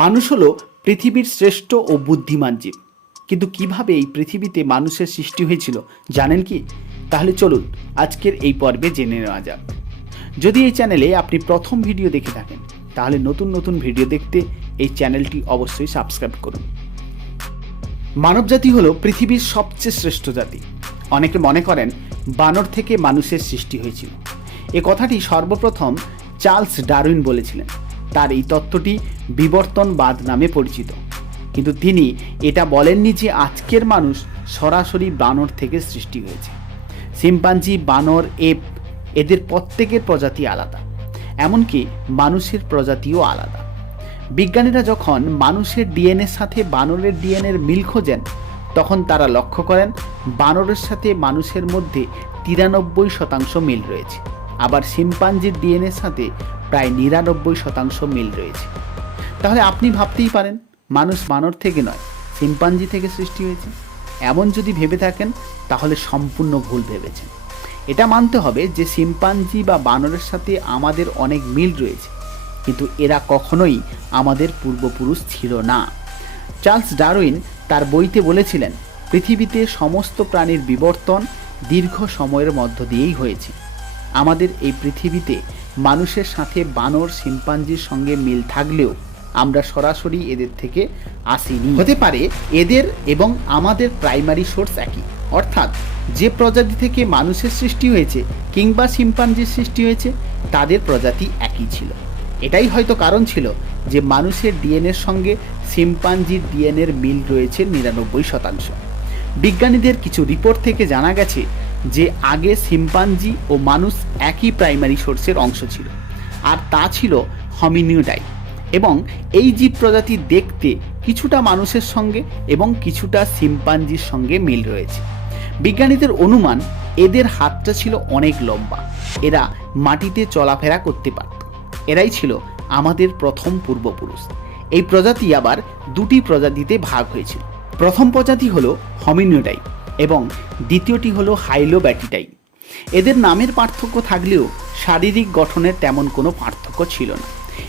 মানুষ হলো পৃথিবীর শ্রেষ্ঠ ও বুদ্ধিমান জীব। কিন্তু কীভাবে এই পৃথিবীতে মানুষের সৃষ্টি হয়েছিল, জানেন কি? তাহলে চলুন আজকের এই পর্বে জেনে নেওয়া যাক। যদি এই চ্যানেলে আপনি প্রথম ভিডিও দেখে থাকেন, তাহলে নতুন নতুন ভিডিও দেখতে এই চ্যানেলটি অবশ্যই সাবস্ক্রাইব করুন। মানবজাতি হলো পৃথিবীর সবচেয়ে শ্রেষ্ঠ জাতি। অনেকে মনে করেন বানর থেকে মানুষের সৃষ্টি হয়েছিল। এ কথাটি সর্বপ্রথম চার্লস ডারউইন বলেছিলেন। তার এই তত্ত্বটি বিবর্তনবাদ নামে পরিচিত। কিন্তু তিনি এটা বলেননি যে আজকের মানুষ সরাসরি বানর থেকে সৃষ্টি হয়েছে। সিম্পাঞ্জি বানর, এপ এদের প্রত্যেকের প্রজাতি আলাদা। এমনকি মানুষের প্রজাতিও আলাদা। বিজ্ঞানীরা যখন মানুষের ডিএনএর সাথে বানরের ডিএনএর মিল খোঁজেন, তখন তারা লক্ষ্য করেন বানরের সাথে মানুষের মধ্যে তিরানব্বই শতাংশ মিল রয়েছে। আবার শিম্পাঞ্জির ডিএনএর সাথে প্রায় নিরানব্বই শতাংশ মিল রয়েছে। তাহলে আপনি ভাবতেই পারেন, মানুষ বানর থেকে নয়, শিম্পাঞ্জি থেকে সৃষ্টি হয়েছে। এমন যদি ভেবে থাকেন, তাহলে সম্পূর্ণ ভুল ভেবেছেন। এটা মানতে হবে যে শিম্পাঞ্জি বা বানরের সাথে আমাদের অনেক মিল রয়েছে, কিন্তু এরা কখনোই আমাদের পূর্বপুরুষ ছিল না। চার্লস ডারউইন তার বইতে বলেছিলেন, পৃথিবীতে সমস্ত প্রাণীর বিবর্তন দীর্ঘ সময়ের মধ্য দিয়েই হয়েছে। আমাদের এই পৃথিবীতে মানুষের সাথে বানর, শিম্পাঞ্জির সঙ্গে মিল থাকলেও আমরা সরাসরি এদের থেকে আসিনি। হতে পারে এদের এবং আমাদের প্রাইমারি সোর্স একই। অর্থাৎ যে প্রজাতি থেকে মানুষের সৃষ্টি হয়েছে কিংবা শিম্পাঞ্জির সৃষ্টি হয়েছে, তাদের প্রজাতি একই ছিল। এটাই হয়তো কারণ ছিল যে মানুষের ডিএনএর সঙ্গে শিম্পাঞ্জির ডিএনএর মিল রয়েছে নিরানব্বই শতাংশ। বিজ্ঞানীদের কিছু রিপোর্ট থেকে জানা গেছে যে আগে শিম্পাঞ্জি ও মানুষ একই প্রাইমারি সোর্সের অংশ ছিল। আর তা ছিল হমিনিউডাই এবং এই জীব প্রজাতি দেখতে কিছুটা মানুষের সঙ্গে এবং কিছুটা শিম্পাঞ্জির সঙ্গে মিল রয়েছে। বিজ্ঞানীদের অনুমান এদের হাতটা ছিল অনেক লম্বা। এরা মাটিতে চলাফেরা করতে পারত। এরাই ছিল আমাদের প্রথম পূর্বপুরুষ। এই প্রজাতি আবার দুটি প্রজাতিতে ভাগ হয়েছিল। প্রথম প্রজাতি হলো হমিনিওডাই এবং দ্বিতীয়টি হলো ব্যাটিটাই এদের নামের পার্থক্য থাকলেও শারীরিক গঠনের তেমন কোনো পার্থক্য ছিল না।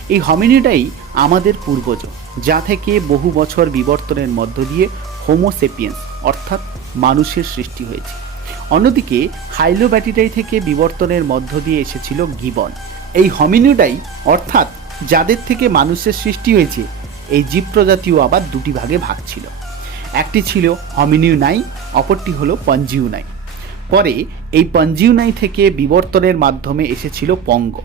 এই হমিনিডাই আমাদের পূর্বজ, যা থেকে বহু বছর বিবর্তনের মধ্য দিয়ে হোমোসেপিয়েন্স অর্থাৎ মানুষের সৃষ্টি হয়েছে। অন্যদিকে, হাইলোব্যাটিটাই থেকে বিবর্তনের মধ্য দিয়ে এসেছিল গিবন। এই হমিনিডাই, অর্থাৎ যাদের থেকে মানুষের সৃষ্টি হয়েছে, এই জীব প্রজাতিও আবার দুটি ভাগে ভাগ ছিল। একটি ছিল হমিনিউনাই অপরটি হলো পঞ্জিউনাই। পরে এই পঞ্জিউনাই থেকে বিবর্তনের মাধ্যমে এসেছিল পঙ্গ।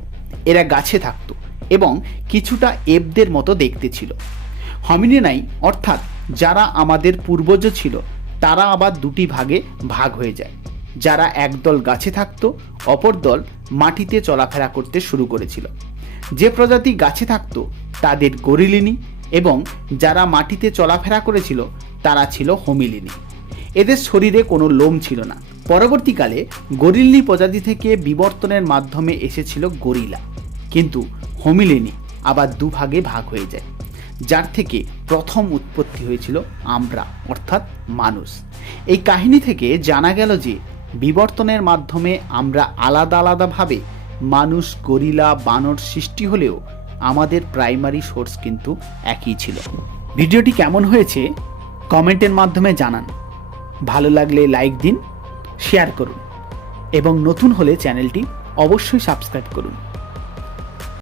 এরা গাছে থাকতো এবং কিছুটা এবদের মতো দেখতে ছিল। হমিনিনাই অর্থাৎ যারা আমাদের পূর্বজ ছিল, তারা আবার দুটি ভাগে ভাগ হয়ে যায়। যারা একদল গাছে থাকতো, অপর দল মাটিতে চলাফেরা করতে শুরু করেছিল। যে প্রজাতি গাছে থাকতো, তাদের গরিলিনি এবং যারা মাটিতে চলাফেরা করেছিল তারা ছিল হোমিলিনি। এদের শরীরে কোনো লোম ছিল না। পরবর্তীকালে গরিল্লি প্রজাতি থেকে বিবর্তনের মাধ্যমে এসেছিল গরিলা। কিন্তু হোমিলিনি আবার দুভাগে ভাগ হয়ে যায়। যার থেকে প্রথম উৎপত্তি হয়েছিল আমরা, অর্থাৎ মানুষ। এই কাহিনী থেকে জানা গেল যে বিবর্তনের মাধ্যমে আমরা আলাদা আলাদাভাবে মানুষ, গরিলা, বানর সৃষ্টি হলেও আমাদের প্রাইমারি সোর্স কিন্তু একই ছিল। ভিডিওটি কেমন হয়েছে? কমেন্টের মাধ্যমে জানান। ভালো লাগলে লাইক দিন, শেয়ার করুন এবং নতুন হলে চ্যানেলটি অবশ্যই সাবস্ক্রাইব করুন।